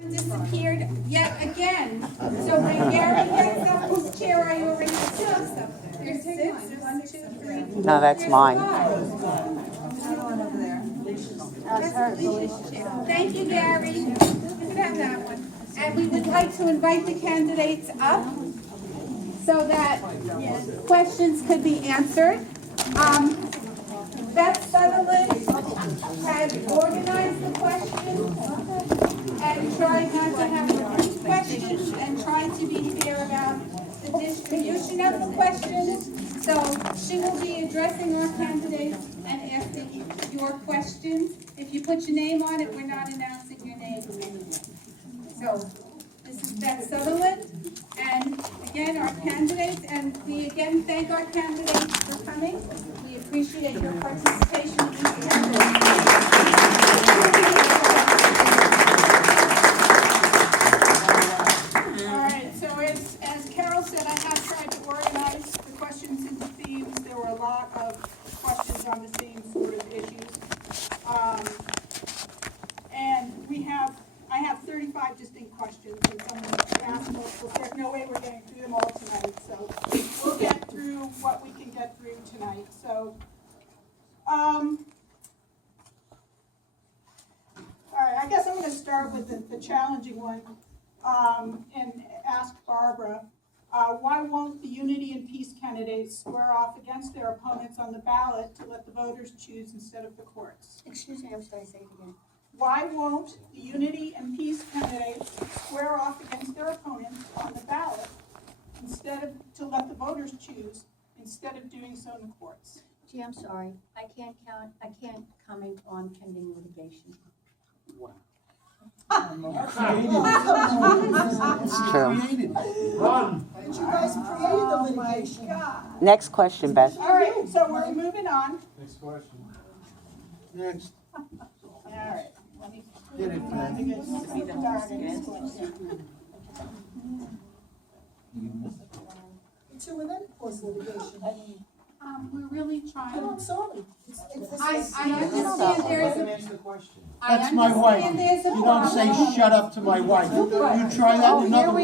Disappeared yet again. So when Gary gets up his chair, I already took. There's 6, 1, 2, 3. No, that's mine. Thank you, Gary. You can have that one. And we would like to invite the candidates up so that questions could be answered. Beth Sutherland has organized the questions and tried not to have repeat questions and tried to be fair about the distribution of the questions. So she will be addressing our candidates and asking your questions. If you put your name on it, we're not announcing your name anyway. So this is Beth Sutherland, and again, our candidates, and we again thank our candidates for coming. We appreciate your participation in these candidates. All right, so as Carol said, I have tried to organize the questions into themes. There were a lot of questions on the same sort of issues. And I have 35 distinct questions, and someone asked multiple, so there's no way we're getting through them all tonight. So we'll get through what we can get through tonight. So, all right, I guess I'm going to start with the challenging one and ask Barbara, why won't the Unity and Peace candidates square off against their opponents on the ballot to let the voters choose instead of the courts? Excuse me, I'm sorry, say it again. Why won't the Unity and Peace candidates square off against their opponents on the ballot to let the voters choose instead of doing so in the courts? Gee, I'm sorry. I can't comment on pending litigation. It's true. Run. But you guys created the litigation. God. Next question, Beth. All right, so we're moving on. Next question. Next. All right. Let me Get it, man. Two of them was litigation. We're really Oh, trying. I'm sorry. It's I understand there's a, Answer the question. I That's my wife. understand there's a You don't problem. say shut up to my wife. You try that in another room.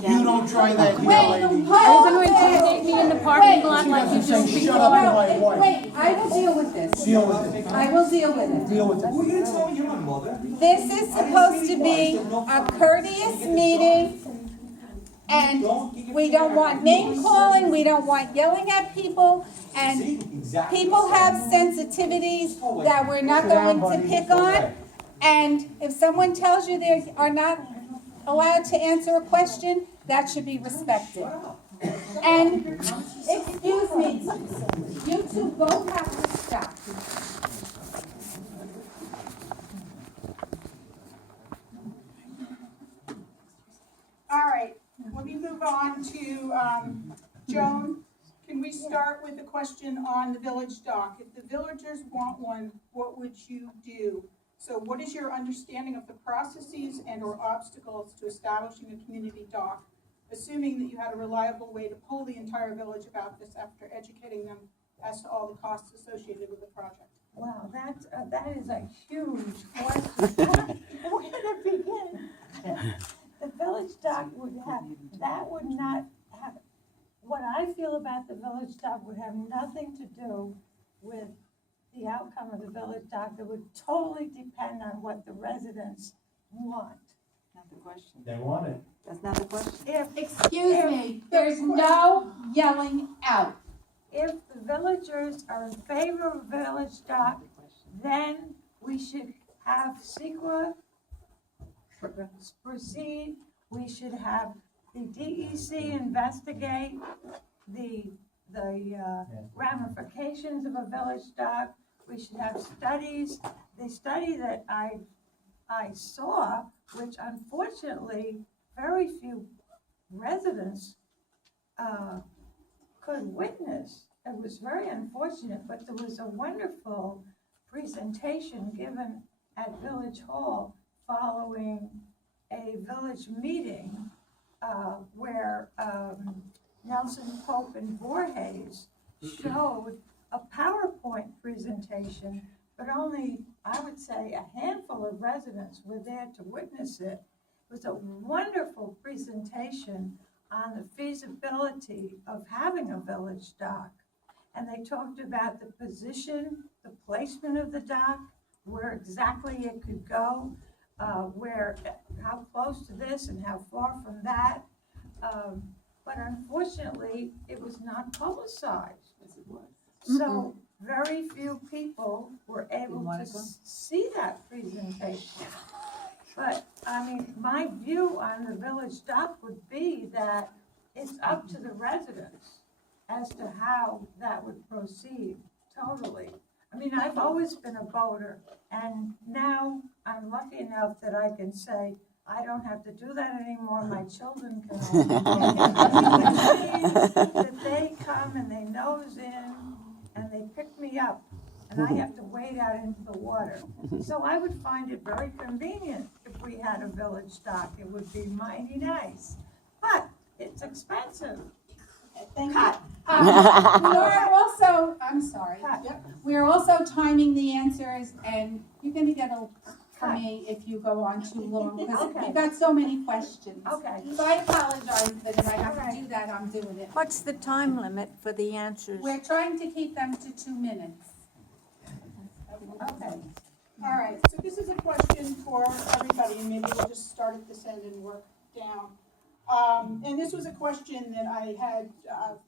You don't try that here, Wait, lady. hold Are you going to it. intimidate me in the parking lot She like you doesn't just say before? shut up to my wife. Wait, I will deal with this. Deal with it. I will deal with it. Deal with it. Who are you gonna tell me you're my mother? This is supposed to be a courteous meeting, and we don't want name calling, we don't want yelling at people, and people have sensitivities that we're not going to pick on. And if someone tells you they are not allowed to answer a question, that should be respected. And, excuse me, you two both have to stop. All right, let me move on to, Joan. Can we start with a question on the village dock? If the villagers want one, what would you do? So what is your understanding of the processes and or obstacles to establishing a community dock, assuming that you had a reliable way to poll the entire village about this after educating them as to all the costs associated with the project? Wow, that is a huge question. Where to begin? The village dock would not have, what I feel about the village dock would have nothing to do with the outcome of the village dock. It would totally depend on what the residents want. Not the question. They want it. That's not the question. Excuse me, there's no yelling out. If the villagers are in favor of village dock, then we should have SEQA proceed. We should have the DEC investigate the ramifications of a village dock. We should have studies. The study that I saw, which unfortunately very few residents could witness. It was very unfortunate, but there was a wonderful presentation given at Village Hall following a village meeting where Nelson Pope and Voorhees showed a PowerPoint presentation, but only, I would say, a handful of residents were there to witness it. was a wonderful presentation on the feasibility of having a village dock. And they talked about the position, the placement of the dock, where exactly it could go, how close to this and how far from that. But unfortunately, it was not publicized. Yes, it was. So very few people were able to see that presentation. But, I mean, my view on the village dock would be that it's up to the residents as to how that would proceed, totally. I mean, I've always been a boater, and now I'm lucky enough that I can say, I don't have to do that anymore, my children can all do it. That they come and they nose in, and they pick me up, and I have to wade out into the water. So I would find it very convenient if we had a village dock, it would be mighty nice. But it's expensive. Thank you. Cut. We are also, I'm sorry, Cut. we are also timing the answers, and you're gonna get a, for me if you go on too long, because Okay. you've got so many questions. Okay. So I apologize, but if I have to do that, I'm doing it. What's the time limit for the answers? We're trying to keep them to 2 minutes. Okay. All right, so this is a question for everybody, and maybe we'll just start at this end and work down. And this was a question that I had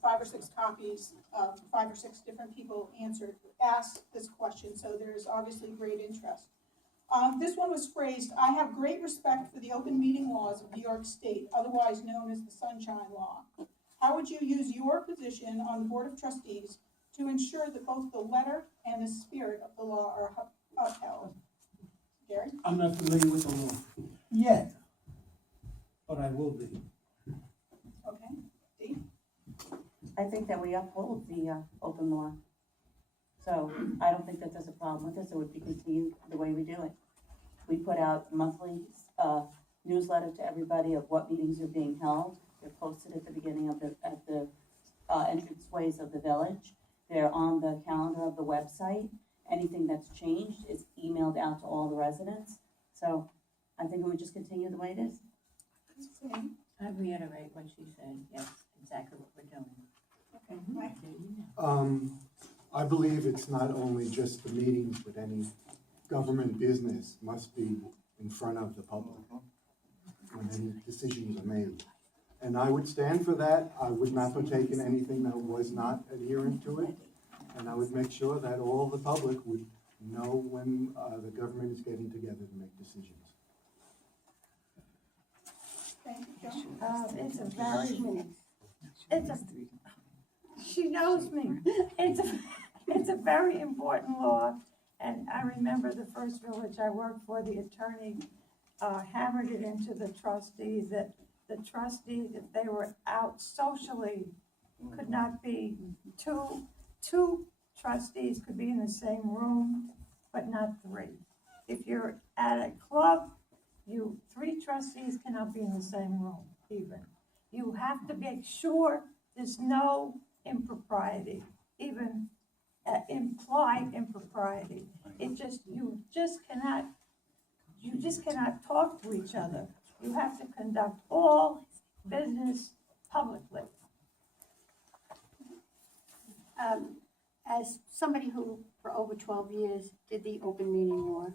5 or 6 copies of 5 or 6 different people asked this question, so there's obviously great interest. This one was phrased, I have great respect for the open meeting laws of New York State, otherwise known as the Sunshine Law. How would you use your position on the Board of Trustees to ensure that both the letter and the spirit of the law are upheld? Gary? I'm not familiar with the law yet, but I will be. Okay. Dee? I think that we uphold the open law. So I don't think that there's a problem with this. It would be continued the way we do it. We put out monthly newsletter to everybody of what meetings are being held. They're posted at the beginning of at the entranceways of the village. They're on the calendar of the website. Anything that's changed is emailed out to all the residents. So I think we would just continue the way it is. I reiterate what she said, yes, exactly what we're doing. Okay. Mike? I believe it's not only just the meetings, but any government business must be in front of the public when any decisions are made. And I would stand for that. I would not partake in anything that was not adherent to it. And I would make sure that all the public would know when the government is getting together to make decisions. Thank you, Joan. She knows me. It's a very important law, and I remember the first village I worked for, the attorney hammered it into the trustees that the trustees, if they were out socially, could not be two trustees could be in the same room, but not 3. If you're at a club, 3 trustees cannot be in the same room even. You have to make sure there's no impropriety, even implied impropriety. You just cannot talk to each other. You have to conduct all business publicly. As somebody who, for over 12 years, did the open meeting law,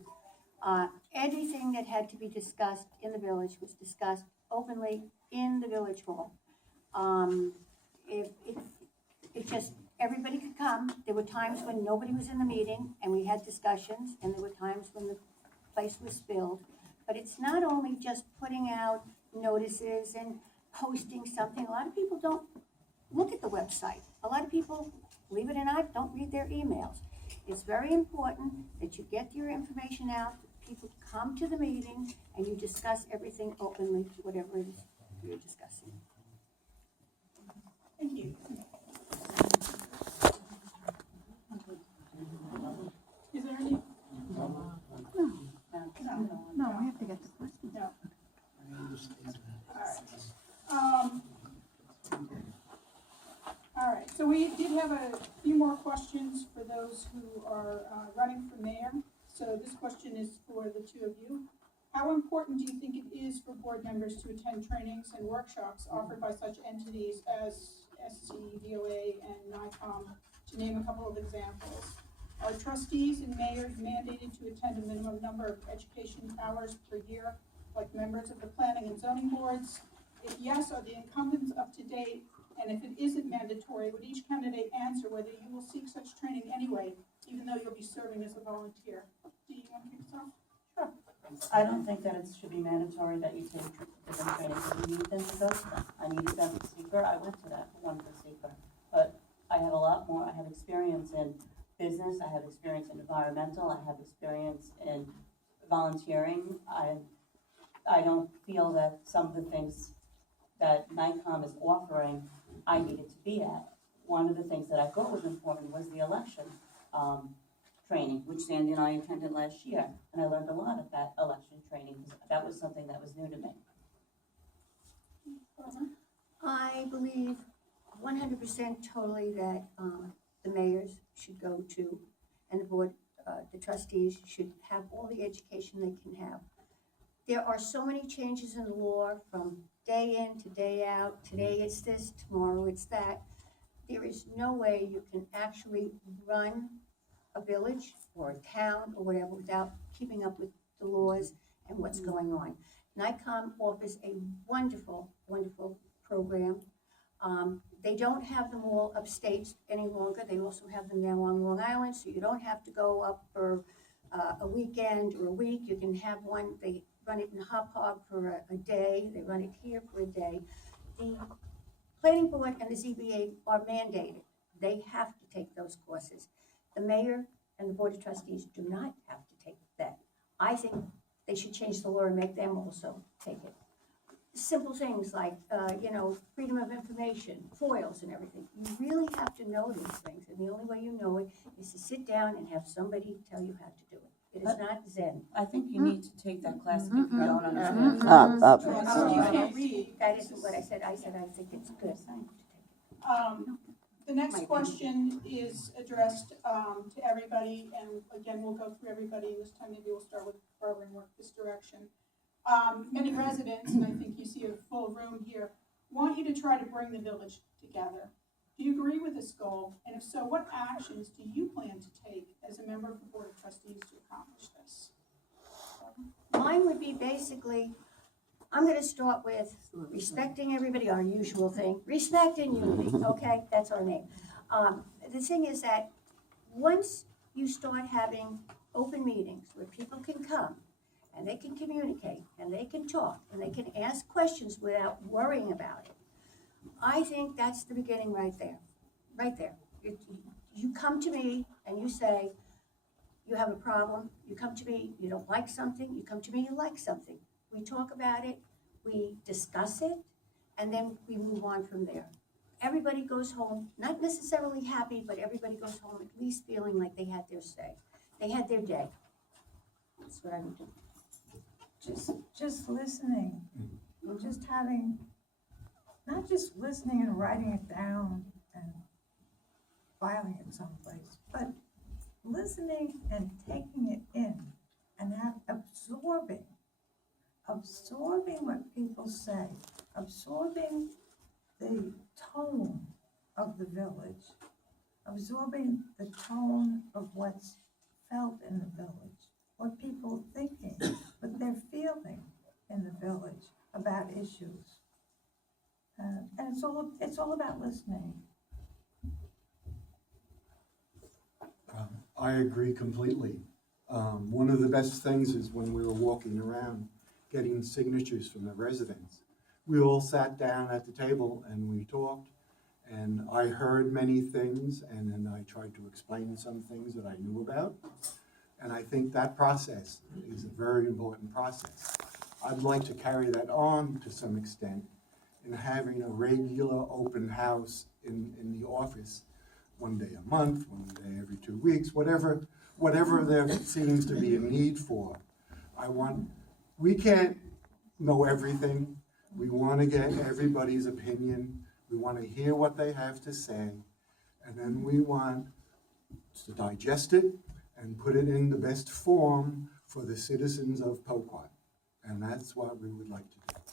anything that had to be discussed in the village was discussed openly in the village hall. It just, everybody could come. There were times when nobody was in the meeting and we had discussions, and there were times when the place was filled. But it's not only just putting out notices and posting something. A lot of people don't look at the website. A lot of people, believe it or not, don't read their emails. It's very important that you get your information out, that people come to the meeting, and you discuss everything openly, whatever it is you're discussing. Thank you. Is there any? No, we have to get the question. No. All right, so we did have a few more questions for those who are running for mayor. So this question is for the 2 of you. How important do you think it is for board members to attend trainings and workshops offered by such entities as SCDOA and NICOM, to name a couple of examples. Are trustees and mayors mandated to attend a minimum number of education hours per year, like members of the planning and zoning boards? If yes, are the incumbents up to date? And if it isn't mandatory, would each candidate answer whether you will seek such training anyway, even though you'll be serving as a volunteer? Do you want to kick this off? Sure. I don't think that it should be mandatory that you take different trainings. If you need them to go to them. I needed that for seeker, I went to that one for seeker. But I have a lot more. I have experience in business, I have experience in environmental, I have experience in volunteering. I don't feel that some of the things that NICOM is offering, I needed to be at. One of the things that I thought was important was the election training, which Sandy and I attended last year, and I learned a lot of that election training, because that was something that was new to me. I believe 100% totally that the mayors should go to, and the board, the trustees should have all the education they can have. There are so many changes in the law from day in to day out. Today it's this, tomorrow it's that. There is no way you can actually run a village or a town or whatever without keeping up with the laws and what's going on. NICOM offers a wonderful, wonderful program. They don't have them all upstate any longer. They also have them now on Long Island, so you don't have to go up for a weekend or a week. You can have one. They run it in Hop Hog for a day. They run it here for a day. The planning board and the ZBA are mandated. They have to take those courses. The mayor and the board of trustees do not have to take that. I think they should change the law and make them also take it. Simple things like, freedom of information, FOILs and everything. You really have to know these things, and the only way you know it is to sit down and have somebody tell you how to do it. It is not Zen. I think you need to take that class if you don't understand. You can't read. That isn't what I said. I said I think it's good. The next question is addressed to everybody, and again, we'll go through everybody, and this time maybe we'll start with Barbara and work this direction. Many residents, and I think you see a full room here, want you to try to bring the village together. Do you agree with this goal? And if so, what actions do you plan to take as a member of the Board of Trustees to accomplish this? Mine would be basically, I'm going to start with respecting everybody, our usual thing, respect and unity, okay? That's our name. The thing is that once you start having open meetings where people can come and they can communicate and they can talk and they can ask questions without worrying about it, I think that's the beginning right there, right there. You come to me and you say, you have a problem, you come to me, you don't like something, you come to me, you like something. We talk about it, we discuss it, and then we move on from there. Everybody goes home, not necessarily happy, but everybody goes home at least feeling like they had their say. They had their day. That's what I would do. Just listening, just having, not just listening and writing it down and filing it someplace, but listening and taking it in and absorbing what people say, absorbing the tone of the village, absorbing the tone of what's felt in the village, what people are thinking, what they're feeling in the village about issues. And it's all about listening. I agree completely. One of the best things is when we were walking around getting signatures from the residents. We all sat down at the table and we talked, and I heard many things, and then I tried to explain some things that I knew about. And I think that process is a very important process. I'd like to carry that on to some extent in having a regular open house in the office, one day a month, one day every 2 weeks, whatever there seems to be a need for. We can't know everything. We want to get everybody's opinion. We want to hear what they have to say, and then we want to digest it and put it in the best form for the citizens of Poquott. And that's what we would like to do.